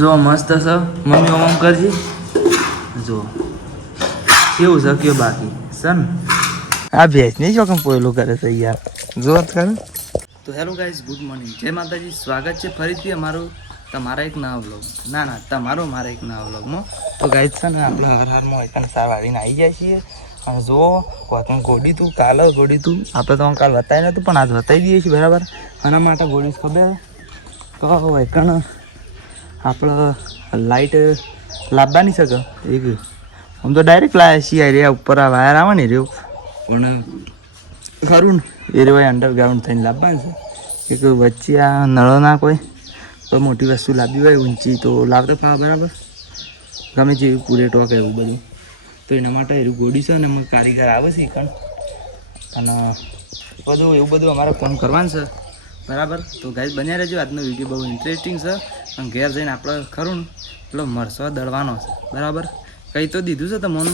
જો મસ્ત છે મમ્મી ઓમ કરજી જો કેવું છે કયો બાકી સન આ ભેંસ નહીં જો કેમ પોયલું કરે છે યાર જો કરે. તો હેલો ગાઈઝ ગુડ મોર્નિંગ જય માતાજી સ્વાગત છે ફરીથી અમારું તમારા એક નવા વ્લોગ તમારો મારા એક નવા વ્લોગમાં. તો ગાઈઝ છે ને આપણે હારમાં એકદમ સાર વાળીને આવી જાય છીએ અને જો કોતમાં ગોડી તું કાલે ગોડી તું આપણે તો કાલ બતાવી નહોતું પણ આજ બતાવી દઈએ છીએ બરાબર. આના માટે ગોડી ખબર કહો એકણ આપણે લાઇટ લાવવાની શકે એક આમ તો ડાયરેક્ટ લાવ્યા છીએ રે ઉપર આ વાયર આવે ને રહ્યો પણ ખરું ને એ રેવાય અંડરગ્રાઉન્ડ થઈને લાવવાનું છે કે વચ્ચે આ નળો ના કોઈ મોટી વસ્તુ લાવવી હોય ઊંચી તો લાવતો પા બરાબર ગમે જેવી પૂરે ટોક એવું બધું. તો એના માટે એવું ગોડી છે ને એમાં કારીગર આવે છે કણ અને બધું એવું બધું અમારે કામ કરવાનું છે બરાબર. તો ગાઈઝ બન્યા રહેજો આજનો વિડીયો બહુ ઇન્ટરેસ્ટિંગ છે અને ઘેર જઈને આપણે ખરું ને એટલો મરસો દળવાનો છે બરાબર. કંઈ તો દીધું છે તમને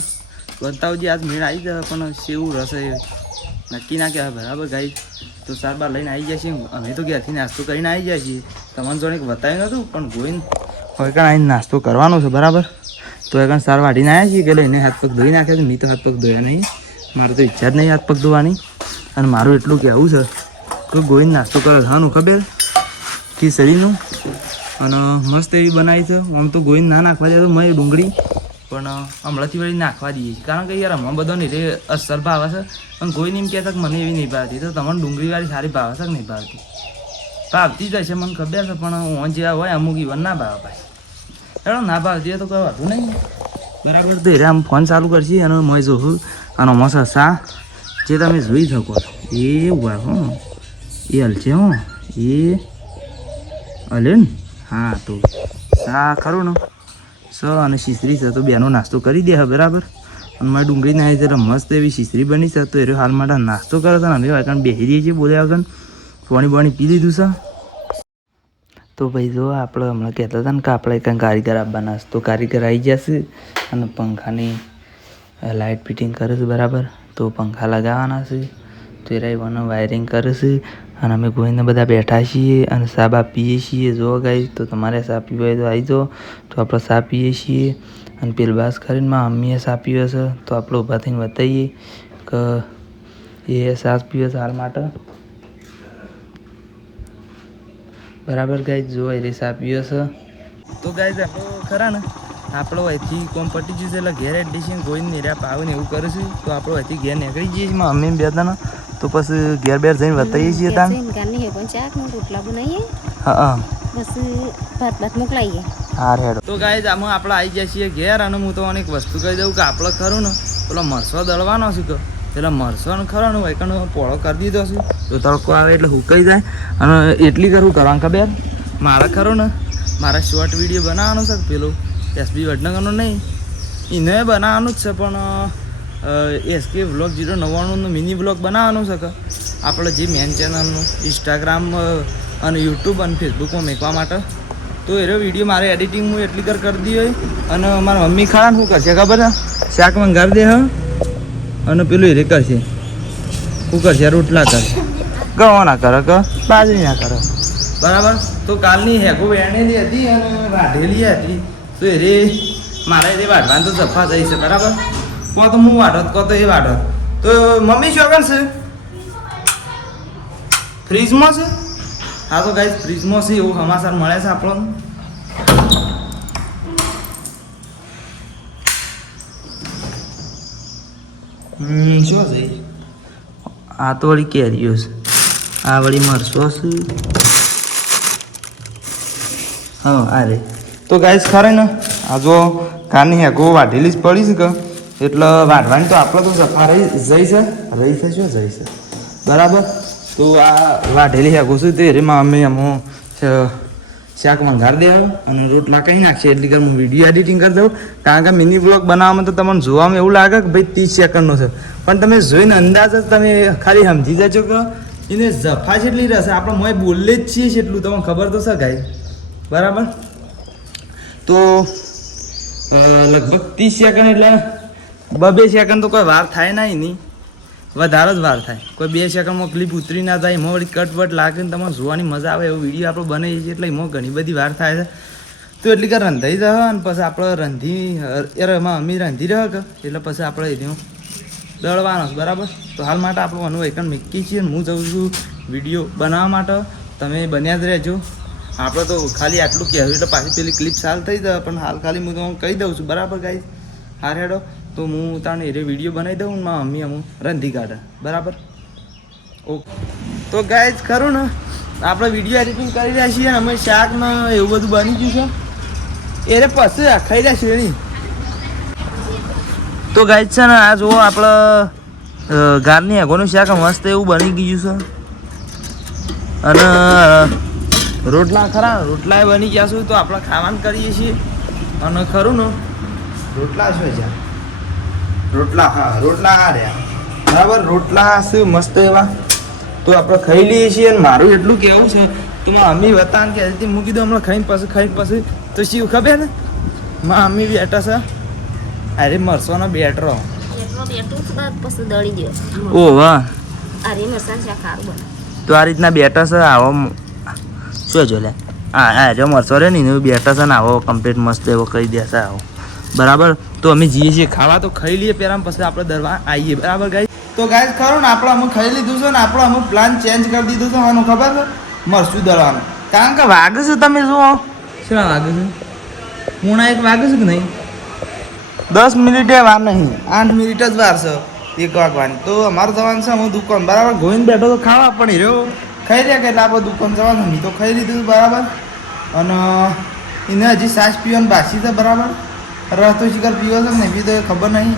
બતાવજી આજ મેળ આવી જાય પણ સેવું રસે નક્કી ના કહેવાય બરાબર ગાઈઝ. તો સાર બાર લઈને આવી જાય છે અમે તો ઘેરથી નાસ્તો કરીને આવી જાય છીએ તમને જોડે બતાવ્યું નહોતું પણ ગોઈને હવે કાં આવીને નાસ્તો કરવાનો છે બરાબર. તો એ કાં સાર વાઢીને આવ્યા છીએ કે લઈને હાથ પગ ધોઈ નાખ્યા છે. મેં તો હાથ પગ ધોયા નહીં મારે તો ઈચ્છા જ નહીં હાથ પગ ધોવાની અને મારું એટલું કહેવું છે કે ગોઈને નાસ્તો કરે હાનું ખબર ખીચડીનું અને મસ્ત એવી બનાવી છે. આમ તો ગોઈને ના નાખવા દે તો મેં ડુંગળી પણ હમણાંથી વળી નાખવા દઈએ છીએ કારણ કે યાર હમણાં બધાને રે અસર ભાવે છે પણ કોઈને એમ કહેતા કે મને એવી નહીં ભાવતી તો તમને ડુંગળીવાળી સારી ભાવે છે કે નહીં ભાવતી ભાવતી જ હશે મને ખબર છે પણ હું જેવા હોય અમુક ઈવન ના ભાવે ભાઈ ચાલો ના ભાવતી હોય તો કોઈ વાંધું નહીં બરાબર. તો એરે આમ ફોન ચાલુ કરશે અને મેં જોઉં અને મસા સા જે તમે જોઈ શકો એ હોય હો એ હલશે હો એ હલે ને હા તો સા ખરું ને સ અને શીશરી છે તો બેનો નાસ્તો કરી દે બરાબર. અને મારી ડુંગળી ના ત્યારે મસ્ત એવી શીશરી બની છે તો એ હાલ માટે નાસ્તો કરે છે ને અમે કારણ બેસી રહીએ છીએ બોલ્યા વગર પાણી બાણી પી લીધું છે. તો ભાઈ જો આપણે હમણાં કહેતા હતા ને કે આપણે કંઈ કારીગર આપવાના તો કારીગર આવી જશે અને પંખાની લાઇટ ફિટિંગ કરે છે બરાબર. તો પંખા લગાવવાના છે તો એ રાઈવાનું વાયરિંગ કરે છે અને અમે ગોઈને બધા બેઠા છીએ અને ચા બા પીએ છીએ. જો ગાઈ તો તમારે ચા પીવો હોય તો આવી જાઓ તો આપણે ચા પીએ છીએ અને પેલ બાસ કરીને મારા મમ્મીએ ચા પીવે છે તો આપણે ઊભા થઈને બતાવીએ કે એ ચા પીવે છે હાલ માટે બરાબર. ગાઈ જો એ ચા પીવે છે તો ગાઈ આપણો ખરા ને આપણો અહીંથી કોમ્પટી જશે એટલે ઘેર એડિશન ગોઈને નિર્યા પાવે ને એવું કરે છે તો આપણો અહીંથી ઘેર નીકળી જઈએ છીએ મમ્મી બે હતા તો પછી ઘેર બેર જઈને બતાવીએ છીએ તાન હા બસ ભાત મોકલાઈએ હા રેડો. તો ગાઈઝ આમાં આપણે આવી જાય છીએ ઘેર અને હું તો અનેક વસ્તુ કહી દઉં કે આપણે ખરું ને પેલો મરસો દળવાનો છે કે પેલા મરસો ખરો ને વૈકણ પોળો કરી દીધો છે તો તડકો આવે એટલે હુકાઈ જાય અને એટલી કરવું કરવાનું ખબર મારે ખરો ને મારા શોર્ટ વિડીયો બનાવવાનો છે પેલો એસબી વડનગરનો નહીં એને બનાવવાનું જ છે પણ એસકે વ્લોગ 099નું મિની વ્લોગ બનાવવાનું છે કે આપણે જે મેન ચેનલનું ઇન્સ્ટાગ્રામ અને યુટ્યુબ અને ફેસબુકમાં મૂકવા માટે તો એનો વિડીયો મારે એડિટિંગ હું એટલી કરી દી હોય અને મારા મમ્મી ખાડા શું કરશે ખબર શાક મંગાવી દે અને પેલું એ કરશે શું કરશે રોટલા કરશે ગવા ના કરે કે બાજરી ના કરે બરાબર. તો કાલની હેગો વેણેલી હતી અને વાઢેલી હતી તો એ રે મારે એ વાઢવાની તો જફા થઈ છે બરાબર. કો તો હું વાઢત કો તો એ વાઢત તો મમ્મી શું કરશે ફ્રીજમાં છે હા તો ગાઈઝ ફ્રીજમાં છે એવું સમાચાર મળે છે આપણને. શું છે આ તો વળી કેરીઓ છે આ વળી મરસો છે હા આ રે. તો ગાઈઝ ખરે ને આ જો કારની હેગો વાઢેલી જ પડી છે કે એટલે વાઢવાની તો આપણે તો સફા રહી છે શું જઈ છે બરાબર. તો આ વાઢેલી હેગો છે તો એમાં અમે અમું શાક મંગાવી દે અને રોટલા કહી નાખશે એટલી કર હું વિડીયો એડિટિંગ કરી દઉં કારણ કે મિની બ્લોગ બનાવવામાં તો તમને જોવામાં એવું લાગે કે ભાઈ 30 સેકન્ડનો છે પણ તમે જોઈને અંદાજ જ તમે ખાલી સમજી જજો કે એને જફા જેટલી રહેશે આપણે મોય બોલે જ છીએ એટલું તમને ખબર તો છે ગાઈ બરાબર. તો લગભગ 30 સેકન્ડ એટલે 2 સેકન્ડ તો કોઈ વાર થાય ના નહીં વધારે જ વાર થાય કોઈ 2 સેકન્ડમાં ક્લિપ ઉતરી ના જાય એમાં વળી કટ વટ લાગે ને તમારે જોવાની મજા આવે એવો વિડીયો આપણે બનાવીએ છીએ એટલે એમાં ઘણી બધી વાર થાય છે તો એટલી કાં રંધાઈ જાય અને પછી આપણે રંધી યાર એમાં અમી રંધી રહે કે એટલે પછી આપણે એનું દળવાનો છે બરાબર. તો હાલ માટે આપણું આનું એકણ મૂકી છીએ હું જઉં છું વિડીયો બનાવવા માટે. તમે બન્યા જ રહેજો. આપણે તો ખાલી આટલું કહેવું એટલે પાછી પેલી ક્લિપ સાલ થઈ જાય પણ હાલ ખાલી હું તમને કહી દઉં છું બરાબર ગાઈસ. હાર હેડો તો હું તાણે એ વિડીયો બનાવી દઉં ને મારા મમ્મી અમુક રંધી કાઢે બરાબર. ઓકે તો ગાઈસ ખરું ને આપણે વિડીયો એડિટિંગ કરી રહ્યા છીએ અને અમે શાક ને એવું બધું બની ગયું છે એટલે પછી ખાઈ રહ્યા છીએ નહીં. તો ગાઈસ છે ને આ જુઓ આપણે ગારની આગળનું શાક મસ્ત એવું બની ગયું છે અને રોટલા ખરા રોટલા બની ગયા છું તો આપણે ખાવાનું કરીએ છીએ. અને ખરું ને રોટલા શું છે રોટલા હા રહ્યા બરાબર. રોટલા શું મસ્ત એવા તો આપણે ખાઈ લઈએ છીએ. અને મારું એટલું કહેવું છે તો મારા મમ્મી બતાને કહેતી હું કીધું હમણાં ખાઈને પછી તો શું ખબર ને મારા મમ્મી બેઠા છે અરે મરસોનો બેટરો ઓ વાહ તો આ રીતના બેઠા છે આવો શું જો લે હા જો મરસો રે ને બેઠા છે ને આવો કમ્પ્લીટ મસ્ત એવો કહી દેશે આવો બરાબર. તો અમે જઈએ છીએ ખાવા તો ખાઈ લઈએ પહેલાં પછી આપણે દરવા આવીએ બરાબર ગાઈસ. તો ગાઈસ ખરું ને આપણે અમુક ખાઈ લીધું છે ને આપણે અમુક પ્લાન ચેન્જ કરી દીધું છે આનું ખબર છે મરસું દળવાનું કારણ કે વાગે છે તમે જુઓ શું વાગે છે પૂણા 1 વાગે છે કે નહીં 10 મિનિટે વાર નહીં 8 મિનિટ જ વાર છે 1 વાગવાની. તો અમારું જવાનું છે હું દુકાન બરાબર ગોઈને બેઠો તો ખાવા પણ રહ્યો ખાઈ રહ્યા કે એટલે આપણે દુકાન જવાનું નહીં તો ખાઈ લીધું બરાબર. અને એને હજી સાસ પીવાનું બાકી છે બરાબર. રસ તો શિકાર પીવો છે કે નહીં પીતો એ ખબર નહીં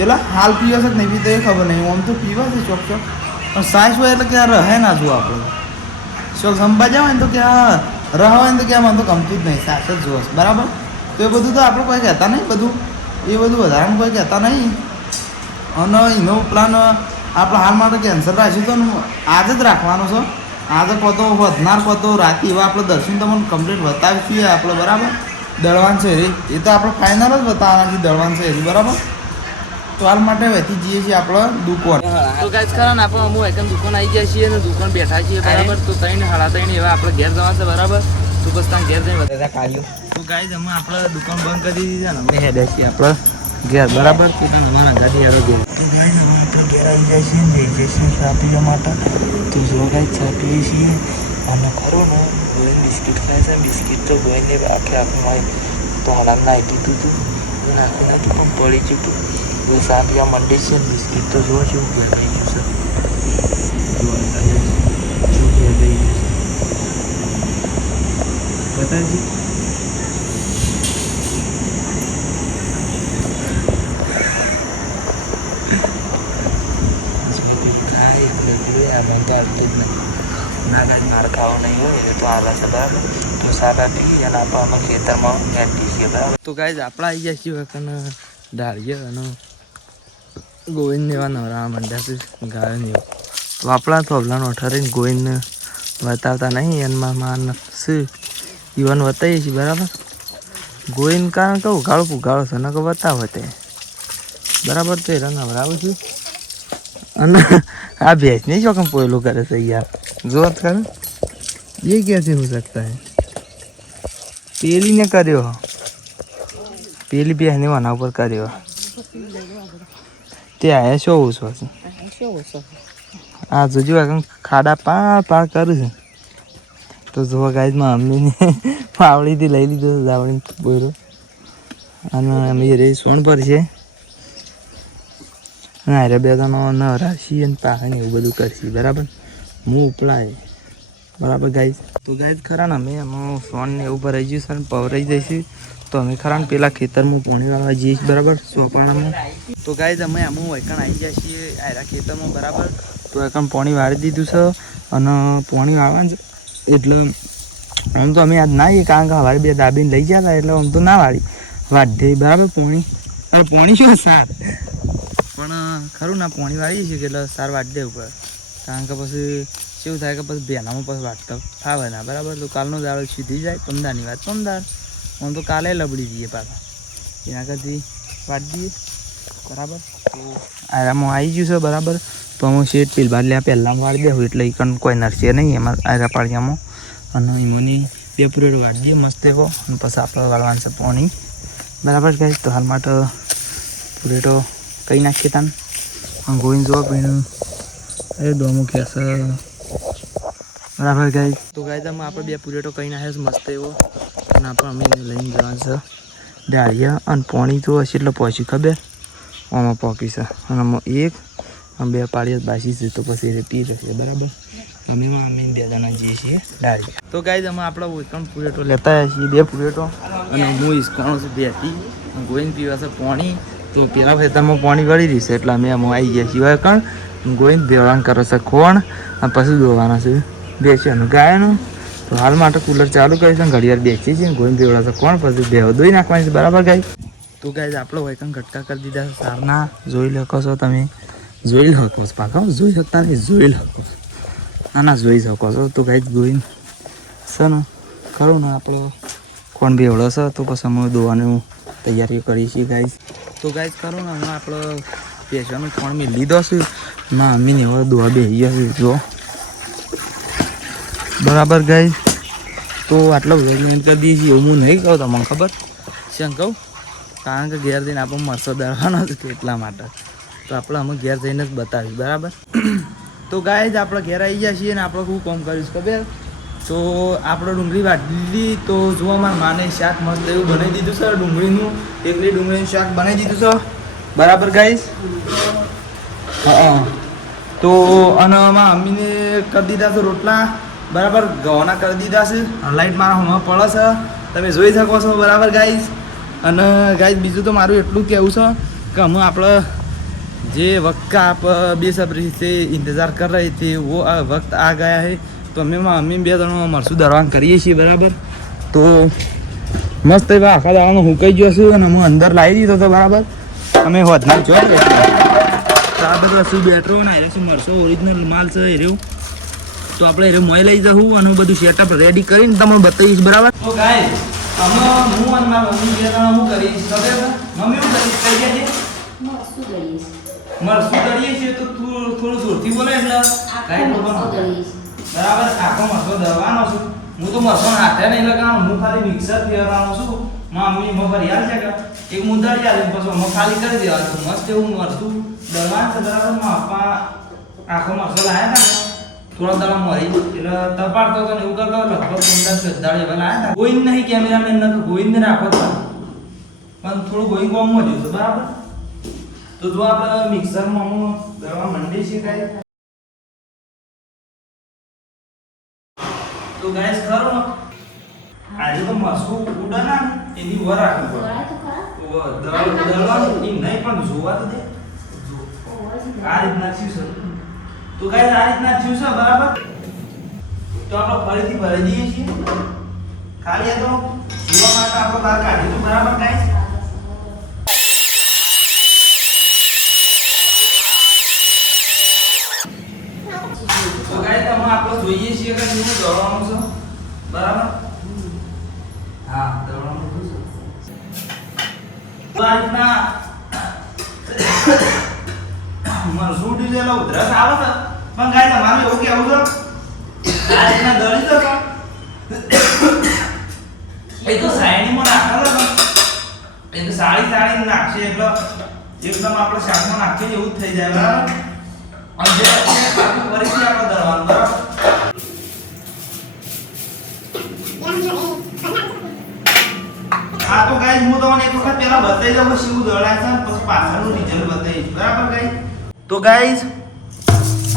એટલે હાલ પીવો છે કે નહીં પીતો એ ખબર નહીં આમ તો પીવો છે ચોક પણ સાસ હોય એટલે ક્યાં રહે ના જુઓ આપણે ચોક સંભા જાય ને તો ક્યાં રહે હોય ને તો ક્યાં મને તો ગમતું જ નહીં સાસ જ જુઓ બરાબર. તો એ બધું તો આપણે કોઈ કહેતા નહીં બધું એ બધું વધારાનું કોઈ કહેતા નહીં. અને એનો પ્લાન આપણે હાલ માટે કેન્સલ રાખ્યું તો આજે જ રાખવાનો છે. આજે કોતો વધનાર કોતો રાતે એવા આપણે દર્શન તમને કમ્પ્લીટ બતાવીશું આપણે બરાબર. દળવાન છે એ તો આપણે ફાઇનલ જ બતાવવાના છે દળવાન છે એ બરાબર. તો હાલ માટે વહેતી જઈએ છીએ આપણે દુકાન. તો ગાઈસ ખરા ને આપણે અમુક એકમ દુકાન આવી ગયા છીએ અને દુકાન બેઠા છીએ બરાબર. તો 3:30 એવા આપણે ઘેર જવા છે બરાબર. તો બસ ત્યાં ઘેર જઈને બધા કાર્યો. તો ગાઈસ અમે આપણે દુકાન બંધ કરી દીધી છે ને અમે હેડ્યા છીએ આપણે ઘેર બરાબર. તો અમારા ગાડી હેડો ઘેર. તો ગાઈસ હવે આપણે ઘેર આવી જાય છીએ ને જઈ જઈશું ચા પીવા માટે. તો જો ગાઈસ ચા પીએ છીએ અને ખરું ને ગોઈને બિસ્કિટ ખાય છે. બિસ્કિટ તો ગોઈને આખું હોય તો હાલામ નાખી દીધું હતું અને આખું નતું પણ પડી ગયું હતું. તો ચા પીવા માંડી છે બિસ્કિટ તો જો શું ઘેર થઈ ગયું છે શું ઘેર થઈ ગયું છે બતાવજી. ના કાંઈ માર ખાવો નહીં હોય એટલે તો આવે છે બરાબર. તો સારા પી અને આપણે અમે ખેતરમાં બેઠી છીએ બરાબર. તો ગાઈઝ આપણે આવી જાય છીએ અને ડાળીએ અને ગોવિંદને એવા નવરા મંડ્યા છે ગાયો ને એવું. તો આપણા થોભલાનો અઠારીને ગોવિંદને બતાવતા નહીં એમાં માન શું ઈવન બતાવીએ છીએ બરાબર. ગોવિંદ કારણ કહું ઉઘાડો પુઘાડો છે ને કે બતાવો તે બરાબર. તો એ રંગ નવરાવું છું અને આ ભેંસ નહીં ચોકમ પોયલું કરે છે યાર જો કરે ये कैसे हो सकता है. पेली ने કર્યો પેલી બહેને વાના ઉપર કર્યો તે આયા શું ઓછો છે આ જોજો આગળ ખાડા પાર કરે છે. તો જો ગાઈઝમાં મમ્મીને પાવડીથી લઈ લીધો જાવડી બોર્યો અને અમે રે સોન પર છે અને અરે બે જણો રાશી અને પાહે એવું બધું કરશે બરાબર. હું ઉપલાય બરાબર ગાઈઝ. તો ગાઈઝ ખરા ને અમે એમાં સોન ને એવું ભરાઈ ગયું છે અને પવરાઈ જઈશું. તો અમે ખરા ને પેલા ખેતરમાં પોણી વાળવા જઈએ છીએ બરાબર સોપાણામાં. તો ગાઈઝ અમે અમુક વૈકણ આવી જાય છીએ આયરા ખેતરમાં બરાબર. તો એકણ પોણી વાળી દીધું છે અને પોણી વાળવા જ એટલે આમ તો અમે આજ ના આવીએ કારણ કે સવારે બે દાબીને લઈ ગયા હતા એટલે આમ તો ના વાળી વાઢે બરાબર પોણી પોણી શું સાર પણ ખરું ના પોણી વાળીએ છીએ એટલે સાર વાઢ દેવું પડે કારણ કે પછી કેવું થાય કે પછી બેનામાં પછી વાટતા ફાવે ના બરાબર. તો કાલનો દાડો સીધી જાય 15ની વાત 15 આમ તો કાલે લબડી દઈએ પાછા એના કરતી વાટ દઈએ બરાબર. તો આરામાં આવી ગયું છે બરાબર. તો હું શેઠ પીલબાર લ્યા પહેલાં વાળી દેવું એટલે એ કોઈ નરસે નહીં એમાં આયરા પાળિયામાં અને એમની બે પૂરેટો વાળી દઈએ મસ્ત એવો અને પછી આપણે વાળવાનું છે પાણી બરાબર ગાઈસ. તો હાલ માટે પૂરેટો કઈ નાખીએ તાન ગોઈને જોવા પીણું એ દોમું કહેશે બરાબર ગાઈસ. તો ગાઈસ અમે આપણે બે પૂરેટો કઈ નાખ્યો છે મસ્ત એવો અને આપણે અમે લઈને જવાનું છે ડાળિયા અને પાણી તો હશે એટલે પહોંચી ખબર આમાં પોકી છે અને આમાં એક આમ બે પાળીઓ બાસી છે તો પછી એ પી રહેશે બરાબર. અમે બે જણા જઈએ છીએ ડાળિયા. તો ગાઈસ અમે આપણા એકણ પૂરેટો લેતા આવ્યા છીએ બે પૂરેટો અને હું ઈસકાણો છું બેથી ગોઈને પીવા છે પાણી. તો પેલા ખેતરમાં પાણી વળી રહ્યું છે એટલે અમે એમાં આવી ગયા છીએ કણ ગોઈને બેવડાણ કરે છે ખોણ અને પછી દોવાના છે બેસવાનું ગાયનું. તો હાલ માટે કુલર ચાલુ કરીશું ઘડિયાળ બેસી છે ગોઈને બેવડાશે કોણ પછી બેવ દોઈ નાખવાની છે બરાબર ગાય. તો ગાય આપણો વૈકણ ઘટકા કરી દીધા છે સારના જોઈ શકો છો તમે જોઈ શકો છો પાકા જોઈ શકતા નહીં જોઈ શકો ના જોઈ શકો છો. તો ગાય ગોઈને છે ને ખરું ને આપણો કોણ બેવડો છે તો પછી અમે દોવાની તૈયારી કરી છીએ ગાય. તો ગાય ખરું ને અમે આપણો બેસવાનું કોણ મેં લીધો છે ના અમીને હવે દોવા બેસી ગયા છે જો બરાબર ગાય. તો આટલો મહેનત કરી દઈએ છીએ એવું હું નહીં કહું તમને ખબર છે કહું કારણ કે ઘેર જઈને આપણે મરસો દળવાનો છે એટલા માટે. તો આપણે અમે ઘેર જઈને જ બતાવીએ બરાબર. તો ગાય જ આપણે ઘેર આવી ગયા છીએ ને આપણે શું કામ કર્યું છે ખબર. તો આપણે ડુંગળી વાટી દીધી તો જો અમારા માને શાક મસ્ત એવું બનાવી દીધું છે ડુંગળીનું એકલી ડુંગળીનું શાક બનાવી દીધું છે બરાબર ગાઈસ. હા તો અને આમાં અમીને કરી દીધા છે રોટલા બરાબર ઘઉંના કરી દીધા છે લાઈટ મારા હમણાં પડે છે તમે જોઈ શકો છો બરાબર ગાઈસ. અને ગાઈસ બીજું તો મારું એટલું કહેવું છે કે અમે આપણે જે वक्त का आप बेसब्री से इंतज़ार कर रहे थे वो वक्त आ गया है. તો અમે બે જણા મરસું દરવાન કરીએ છીએ બરાબર. તો મસ્ત એવા આખા દાવાનું હુકાઈ ગયો છું અને હું અંદર લાવી દીધો હતો બરાબર. અમે વધના જો બરાબર રસું બેટરો ને આવ્યો છે મરસો ઓરિજિનલ માલ છે એ રહ્યું. તો આપણે એ મોય લઈ જવું અને બધું સેટઅપ રેડી કરીને તમને બતાવીશ બરાબર. તો ગાય અમે હું અને મારા મમ્મી બે જણા હું કરીશ ખબર મમ્મી હું કરીશ કઈ ગયા છે મરસું દળીએ છીએ તો થોડું જોરથી બોલે એટલે બરાબર આખો મરસો દળવાનો છું હું તો મરસો હાથે નહીં લગાવવાનો હું ખાલી મિક્સર ફેરવાનો છું મમ્મી મફર યાદ છે કે એક મુદ્દાડી આવે પછી અમે ખાલી કરી દેવાનું મસ્ત એવું મરસું દળવાનું છે બરાબર પપ્પા આખો મરસો લાવ્યા હતા થોડા દાડા મરી એટલે તપાડતો હતો ને એવું કરતો લગભગ 15 દાડે એવા લાવ્યા હતા. ગોઈન નહીં કેમેરામેન નથી ગોઈન રાખો પણ થોડું ગોઈન કોમ મળ્યું છે બરાબર. તો જો આપણે મિક્સરમાં હું દળવા માંડી છે કાંઈ તો ગાઈસ ખરો આજે તો મરસું ઉડા ના એની વર રાખવું પડે દળવાનું એ નહીં પણ જોવા તો દે આ રીતના થયું છે. તો ગાઈસ આ રીતના થયું છે બરાબર. તો આપણે ફરીથી ભરી દઈએ છીએ ખાલી આ તો જોવા માટે આપણે બહાર કાઢીશું બરાબર ગાઈસ. તો ગાઈસ તમે આપણે જોઈએ છીએ કે શું દળવાનું છે બરાબર. હા દળવાનું છે તો આ રીતના મરસું ડીઝલ ઉધરસ આવે છે પણ ગાય તમારે એવું કેવું છે આ રીતના દળી દો એ તો સાઈડમાં નાખેલો એ તો સાડી નાખશે એટલે એકદમ આપણે શાકમાં નાખીએ એવું જ થઈ જાય બરાબર. અને જે ફરીથી આપણે દળવાનું બરાબર. આ તો ગાઈસ હું તમને એક વખત પહેલા બતાવી દઉં કે શું દળાય છે પછી પાછળનું રિઝલ્ટ બતાવીશ બરાબર ગાઈસ.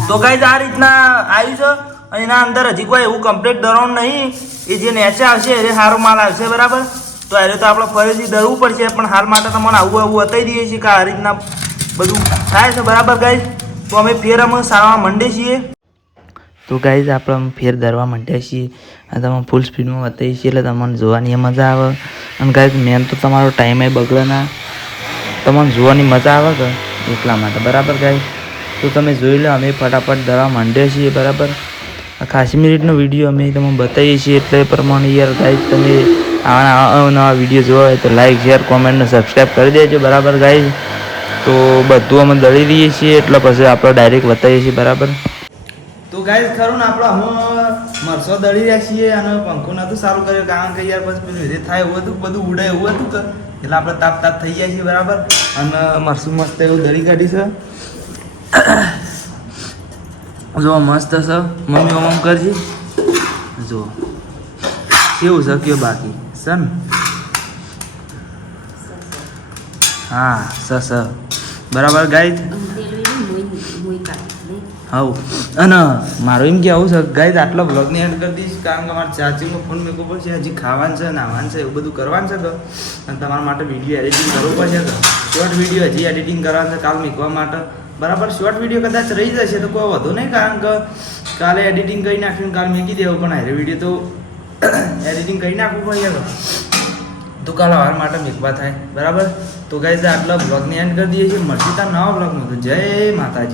તો ગાઈસ આ રીતના આવ્યું છે અને એના અંદર હજી કોઈ એવું કમ્પ્લીટ દળવાનું નહીં એ જે નેચે આવશે એ સારો માલ આવશે બરાબર. તો એ તો આપણે ફરીથી દળવું પડશે પણ હાલ માટે તમને આવું બતાવી દઈએ છીએ કે આ રીતના બધું થાય છે બરાબર ગાઈસ. તો અમે ફેર અમે સારવા માંડીએ છીએ. તો ગાઈસ આપણે ફેર દરવા માંડ્યા છીએ અને તમે ફૂલ સ્પીડમાં બતાવીએ છીએ એટલે તમને જોવાની મજા આવે. અને ગાઈસ મેન તો તમારો ટાઈમે બગડે ના તમને જોવાની મજા આવે કે એટલા માટે બરાબર ગાઈસ. તો તમે જોઈ લો અમે ફટાફટ દરવા માંડીએ છીએ બરાબર. આ ખાસી મિનિટનો વિડીયો અમે તમને બતાવીએ છીએ એટલે પ્રમાણે યાર ગાઈસ તમે આવા નવા વિડીયો જોવા હોય તો લાઈક શેર કોમેન્ટ ને સબસ્ક્રાઈબ કરી દેજો બરાબર ગાઈસ. તો બધું અમે દળી દઈએ છીએ એટલે પછી આપણે ડાયરેક્ટ બતાવીએ છીએ બરાબર. તો ગાઈસ ખરું ને આપણે હમણાં મરસો દળી રહ્યા છીએ અને પંખો નહોતું સારું કર્યું કારણ કે યાર પછી પેલું રીતે થાય એવું હતું બધું ઉડે એવું હતું કે એટલે આપણે તાપ થઈ જાય છે બરાબર અને મરસું મસ્ત એવું દળી કાઢી છે જો મસ્ત છે મમ્મી ઓમ કરજી જો કેવું છે કયો બાકી છે ને હા સ બરાબર ગાઈસ હા અને મારું એમ કહેવું છે ગાઈસ આટલો બ્લોગની એન્ડ કરી દઈશ કારણ કે મારે ચાર્જિંગનો ફોન મેકવો પડશે હજી ખાવાનું છે નાવાનું છે એવું બધું કરવાનું છે કે અને તમારા માટે વિડીયો એડિટિંગ કરવું પડશે કે શોર્ટ વિડીયો હજી એડિટિંગ કરવાનું છે કાલ મૂકવા માટે બરાબર શોર્ટ વિડીયો કદાચ રહી જશે તો કોઈ વધુ નહીં કારણ કે કાલે એડિટિંગ કરી નાખ્યું કાલ મૂકી દેવું પણ હારે વિડીયો તો એડિટિંગ કરી નાખવું પડે તો કાલ વાર માટે મૂકવા થાય બરાબર તો ગાઈસ આટલા બ્લોગની એન્ડ કરી દઈએ છીએ મળશે ત્યાં નવા બ્લોગમાં તો જય માતાજી.